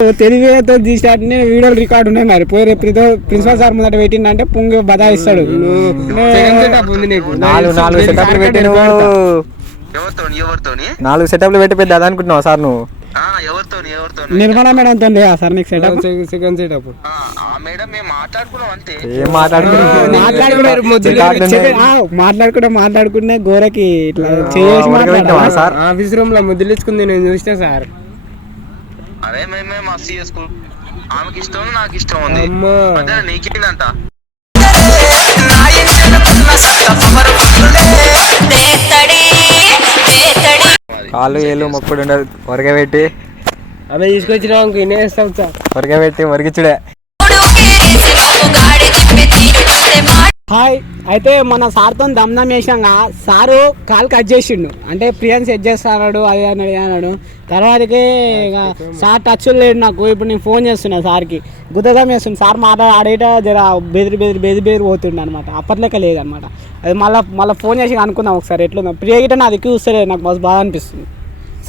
తెలివితో తీసినట్టు వీడియోలు రికార్డు ఉన్నాయి మరి పోయి ప్రిన్సిపల్ సార్ ముందట పెట్టిందంటే పుంగి బదాయిస్తాడు. 4 సెటప్లు పెట్టి పెద్ద అనుకుంటున్నావు సార్ నువ్వు? నిర్మలా మేడం సార్ నీకు సెటప్ సెకండ్ సెటప్ మాట్లాడుకునే గోరకి ఇట్లా చేసి సార్ ఆఫీస్ రూమ్ లో ముద్దులిచ్చుకుంది నేను చూసిన సార్. అదే మేము మస్తు చేసుకో, ఆమెకి ఇష్టం నాకు ఇష్టం ఉంది, నీకేందంట? కాళ్ళు ఏళ్ళు మొక్కుడు ఉండదు, వరగబెట్టి ఆమె తీసుకొచ్చిన ఇన్నేస్తాం సార్. వరగబెట్టి వరిగిచ్చుడే. హాయ్, అయితే మన సార్తో దమ్దం చేసినాక సారు కాల్ కట్ చేసిండు. అంటే ప్రియాని సెట్ చేస్తాడు అది అన్నాడు. తర్వాతకి సార్ టచ్ లేడు నాకు. ఇప్పుడు నేను ఫోన్ చేస్తున్నా సార్కి, గుద్దదం చేస్తున్నా. సార్ ఆడేట జర బెదిరి పోతుండే అనమాట. అప్పట్లేక లేదనమాట. అది మళ్ళీ ఫోన్ చేసి అనుకుందాం ఒకసారి ఎట్లుందా. ప్రియ గిట్ట నా దిక్కు చూస్తలేదు, నాకు మస్తు బాగా అనిపిస్తుంది.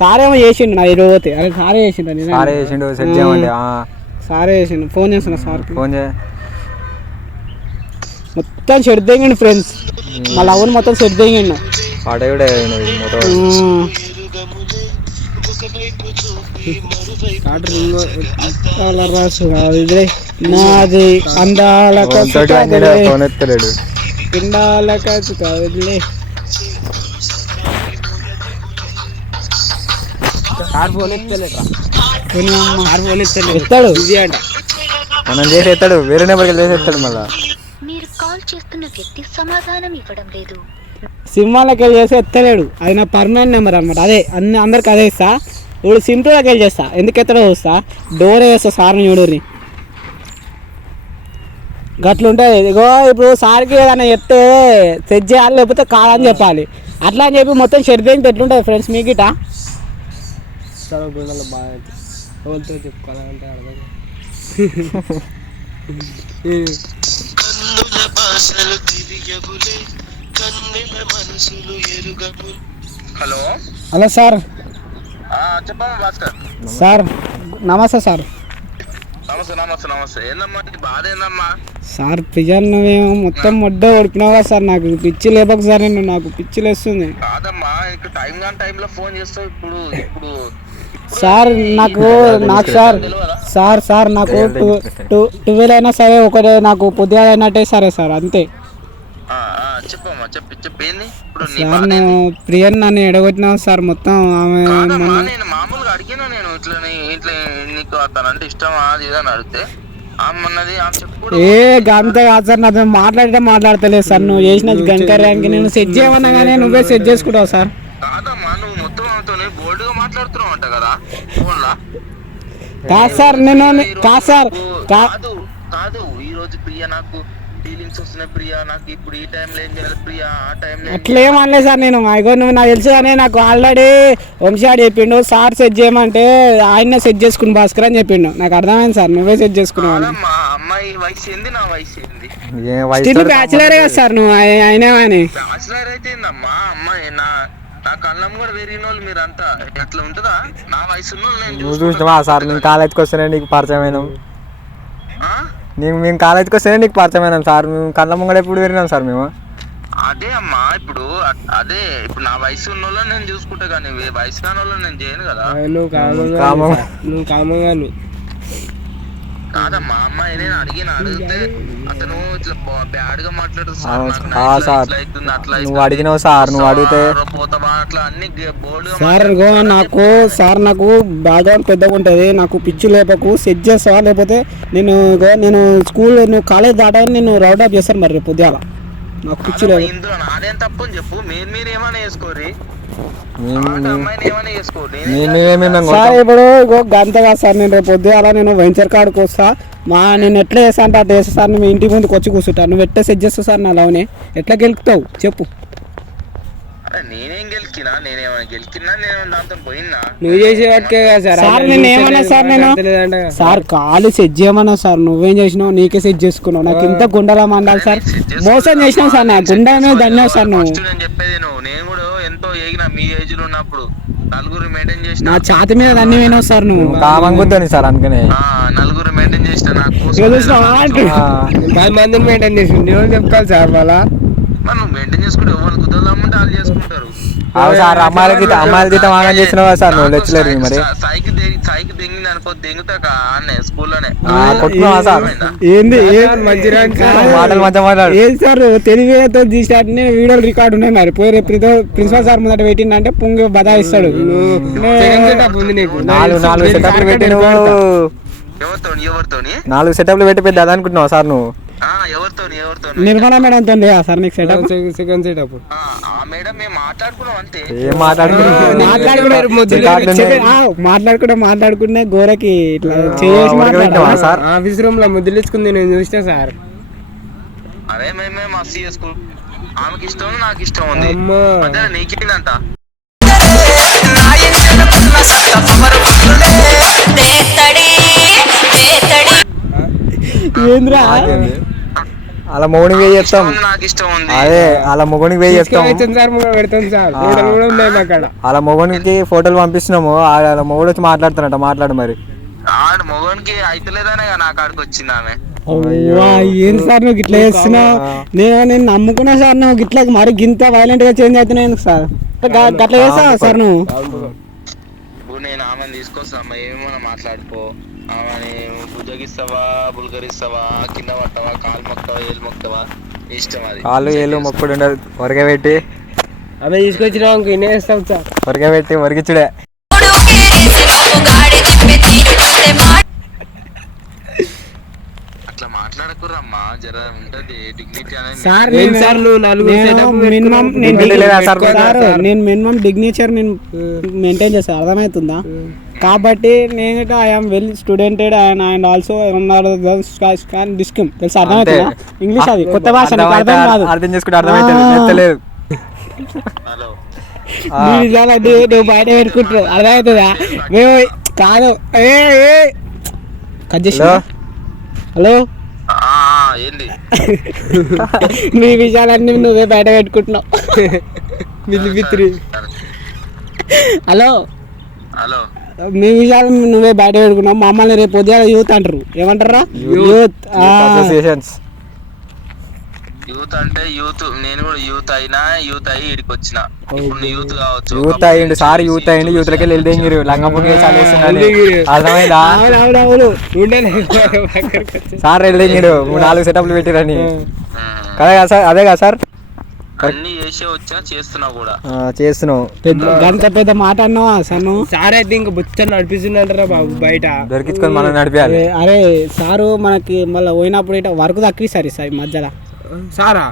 సారేమో చేసిండు నా ఇరవై పోతే. అరే సారే చేసిండు సారే చేసిండు. ఫోన్ చేస్తున్నా సార్కి. ఫోన్ మొత్తం షెడ్ దిగిండు ఫ్రెండ్స్. మా లవ్ని మొత్తం షెడ్ దిగిండు. నాది అందాల పిండాల కదులే. ఎత్తాడు బిజీ అంట. మనం చేసి ఎత్తాడు, వేరే నెంబర్కి చేసి ఎత్తాడు. మళ్ళా సినిమాలకి వెళ్ళి చేసి ఎత్తలేడు. అది నా పర్మనెంట్ నెంబర్ అనమాట. అదే అందరికి అదే ఇస్తా. ఇప్పుడు సింపుల్కి వెళ్ళి చేస్తా. ఎందుకు ఎత్తడో చూస్తా. డోర్ వేస్తా సార్ని చూడని గట్లుంటుంది. ఇగో ఇప్పుడు సార్కి ఏదైనా చెప్తే సెట్ చేయాలి, లేకపోతే కాదని చెప్పాలి. అట్లా అని చెప్పి మొత్తం షెడ్ వేయించి ఎట్లుంటుంది ఫ్రెండ్స్ మీకు గిట? బాగా చెప్పుకోవాలంటే అర్థం. Hello sir. చెప్పమ్మా భాస్కర్. సార్ నమస్తే సార్. నమస్తే. ఏందమ్మా బాధ ఏందమ్మా? సార్ ప్రిజన్ నువ్వేమో మొత్తం మొడ్డ ఓడిపినావు కదా సార్. నాకు పిచ్చి లేపకు సార్, నేను నాకు పిచ్చి లేస్తుంది. కాదమ్మా, ఇంకా టైంలో ఫోన్ చేస్తావు. ఇప్పుడు సార్ నాకు సార్ నాకు 12 అయినా సరే ఒకటే, నాకు పొద్దుగా అయినట్టే సరే సార్, అంతే. చెప్పమ్మా, చెప్పేంది సార్. నేను ప్రియన్ నన్ను ఎడగొట్టినావు సార్ మొత్తం. ఆమె నేను మామూలుగా అడిగినా, నేను ఇట్లా నీకు అతనంటే ఇష్టమా అది ఇదని అడిగితే ఆమెన్నది ఏ గంత కాదు సార్. నాతో మాట్లాడతలేదు సార్. నువ్వు చేసిన గంకర్యానికి నేను సెట్ చేయమన్నా కానీ నువ్వే సెట్ చేసుకుంటావు సార్. కాదమ్మా, నువ్వు మొత్తం ఆమెతోనే బోల్డ్గా మాట్లాడుతున్నావు అంట కదా ఫోన్లా. కాదు సార్, నేను కాదు సార్ కాదు. ఈ రోజు ప్రియ నాకు ఫీలింగ్స్ వస్తున్నాయి, ప్రియ నాకు ఇప్పుడు ఈ టైంలో ఏం చేయాలి, ప్రియ ఆ టైంలో అట్లా ఏమనలేదు సార్. నేను నువ్వు నాకు తెలుసు కానీ నాకు ఆల్రెడీ వంశాడు చెప్పిండు సార్ సెట్ చేయమంటే ఆయన్నే సెట్ చేసుకుని భాస్కర్ అని చెప్పిండు. నాకు అర్థమైంది సార్, నువ్వే సెట్ చేసుకున్నావు. అమ్మాయి వయసు ఏంది, నా వయసు ఏంది? బ్యాచులరే కదా సార్ నువ్వు. అయినా అని బ్యాచులర్ అయితే ఏందమ్మా, అమ్మాయి నా కళ్ళం కూడా పెరిగిన వాళ్ళు మీరంతా అట్లా ఉంటుందా? నా వయసు నువ్వు చూసినావా సార్? నేను కాలేజ్కి వస్తేనే నీకు పరిచయమైనాం. మేము కాలేజ్కి వస్తేనే నీకు పరిచయమైనాం సార్. మేము కళ్ళ ముంగడ ఎప్పుడు పెరిగినాం సార్ మేము. అదే అమ్మా, ఇప్పుడు నా వయసు ఉన్న వాళ్ళని నేను చూసుకుంటా, కానీ వయసు కాని వాళ్ళని నేను చేయను కదా. నువ్వు కామంగాని కాదమ్మా. అమ్మాయి నేను అడిగితే అతను ఇట్లా బ్యాడ్ గా మాట్లాడుతుంది సార్. నువ్వు అడిగినావు సార్, నువ్వు అడిగితే పోతావా అట్లా అన్ని బోల్డ్ సార్. నాకు బాగా పెద్దగా ఉంటుంది. నాకు పిచ్చి లేపకు, సెట్ చేస్తావా? లేకపోతే నేను స్కూల్ నువ్వు కాలేజ్ దాటాలని నేను రౌండ్ అప్ చేస్తాను మరి రేపు పొద్దుగాల. నాకు పిచ్చి లేదు. ఇందులో నాదేం తప్పు అని చెప్పు. మీరు ఏమైనా చేసుకోరి సార్. ఇప్పుడు గంతగా సార్, నేను రేపు పొద్దుగాల నేను వెంచర్ కాడికి వస్తా. నేను ఎట్లా చేస్తా అంటే అట్లా చేస్తా సార్. నువ్వు ఇంటి ముందుకు వచ్చి కూర్చుంటా. నువ్వు ఎట్లా సెట్ చేస్తావు సార్ నా లవ్ని? ఎట్లా గెలుపుతావు చెప్పు. నేనేం గెలికినా? నేను దాంతో పోయినా? నువ్వు చేసేవాటికే సార్. నేను ఏమన్నా సార్, నేను సార్ కాలు సెట్ చేయమన్నా సార్. నువ్వేం చేసినావు? నీకే సెట్ చేసుకున్నావు. నాకు ఇంత గుండెలా మండాలి సార్. మోసం చేసినావు సార్. నా గుండె ధన్యవాదాలు సార్. నువ్వు నేను చెప్పేది నేను కూడా ఎంతో ఏగిన మీ ఏజ్ లో ఉన్నప్పుడు నలుగురు మెయింటైన్ చేసిన నా ఛాతి మీద అన్ని వినవు సార్ నువ్వు కామంగుద్దని సార్ అందుకనే నలుగురు మెయింటైన్ చేసిన నాకు చూస్తున్నావా అంటూ. 10 మందిని మెయింటైన్ చేసి నేను చెప్పుకోవాలి సార్ మళ్ళా మనం మెయింటైన్ చేసుకుంటే ఎవరు కుదరదామంటే వాళ్ళు చేసుకుంటారు. అవు సార్ అమ్మాయిల జీతం ఆగం చేసినావా సార్ నువ్వు లెక్చరర్ మరి సైకి దెంగింది అనుకో దెంగుతాక అన్నే స్కూల్లోనే కొట్టుకున్నావా సార్ ఏంది మంచిగా మాటలు మంచిగా మాట్లాడు ఏం సార్ తెలివితో తీసినట్టు వీడియోలు రికార్డు ఉన్నాయి మరి పోయి రేపు ప్రిన్సిపల్ సార్ ముందట పెట్టిందంటే పొంగి బదాయిస్తాడు. ఉంది నీకు నాలుగు సెటప్లు పెట్టి నువ్వు ఎవరితోని 4 సెటప్లు పెట్టి పెద్ద అనుకుంటున్నావా సార్ నువ్వు ఎవరితోని నిర్మలా మేడం తో సార్ నీకు సెటప్ సెకండ్ సెట్ అప్పుడు ఆ మేడం మేము మాట్లాడుకున్నాం అంతే. ఏం మాట్లాడుకుంటే గోరకి ఇట్లా పెట్టావా సార్ ఆఫీస్ రూమ్ లో ముద్దులు ఇచ్చుకుంది నేను చూసిన సార్. అదే మేము మస్తు చేసుకున్నాం. ఆమెకి ఇష్టం ఉంది నాకు ఇష్టం ఉంది అమ్మా. అదే నీకేందంట ఏంద్రా అలా మొగుడికి వేయి చేస్తాం నాకు ఇష్టం ఉంది. అదే అలా మొగుడికి వేయి చేస్తాం సార్ పెడతాం సార్ ఫోటోలు కూడా ఉన్నాయి అక్కడ. అలా మొగుడికి ఫోటోలు పంపిస్తున్నాము అలా మొగుడు వచ్చి మాట్లాడుతున్నట్ట మాట్లాడు మరి ఆడు మొగోనికి అయితలేదనే నాకు ఆడికి వచ్చింది ఆమె. ఏం సార్ నువ్వు ఇట్లా చేస్తున్నావు? నేను నమ్ముకున్నా సార్ నువ్వు ఇట్లా మరి గింత వైలెంట్ గా చేంజ్ అవుతున్నావు ఎందుకు సార్? అట్లా చేస్తావా సార్ నువ్వు? ఇప్పుడు నేను ఆమెను తీసుకొస్తామా ఏమన్నా మాట్లాడుకో. ఆమెని బుజ్జగిస్తావా బుల్గరిస్తావా కింద పడతావా కాలు మొక్తావా ఏలు మొక్తావా ఇష్టం అది. కాళ్ళు ఏళ్ళు మొక్కుడు ఉండదు వరగబెట్టి ఆమె తీసుకొచ్చిన ఇన్నేస్తాం సార్ వరగబెట్టి వరికిచ్చుడే. అట్లా మాట్లాడకురమ్మా జర ఉంటది డిగ్నిటీ అనేది. సార్ ఏం సార్ నువ్వు 4 నేను మినిమం డిగ్నేచర్ నేను మెయింటైన్ చేస్తాను అర్థమవుతుందా? కాబట్టి నేను ఐఎమ్ వెల్ స్టూడెంటెడ్ అండ్ ఆల్సో డిస్కమ్ తెలుసు అర్థమవుతుందా? ఇంగ్లీష్ అది కొత్త భాష నాకు అర్థం కాదు. అర్థం చేసుకుంటే అర్థమైతే హలో నువ్వు బయట పెట్టుకుంటావు అర్థమవుతుందా? మేము కాదు కట్ చేసి హలో ఏంది నీ విషయాలన్నీ నువ్వే బయట పెట్టుకుంటున్నావు. హలో హలో మీ విషయాలు నువ్వే బయట పెట్టుకున్నావు. మమ్మల్ని రేపు పొద్దుగా యూత్ అంటారు. ఏమంటారా? Youth associations. యూత్ అంటే యూత్ నేను కూడా యూత్ అయినా యూత్ అయ్యి ఇడికి వచ్చిన ఇప్పుడు యూత్ కావచ్చు. యూత్ అయ్యిండు సార్ యూత్ అయ్యిండు యూత్ లకి వెళ్ళి లంగపుకి అర్థమైందా సార్ వెళ్ళింగిడు 4 సెటప్లు పెట్టిరని కదా సార్? అదే కదా సార్ అన్ని చేసే వచ్చినా చేస్తున్నా కూడా చేస్తున్నావు. గంత పెద్ద మాట అన్నావా సన్ను? సార్ అయితే ఇంకా బుచ్చని నడిపిస్తుంటారా బాబు బయట దొరికించుకొని మనం నడిపేయాలి. అరే సారు మనకి మళ్ళీ పోయినప్పుడు వర్క్ తక్కువ సార్ మధ్యలో సారా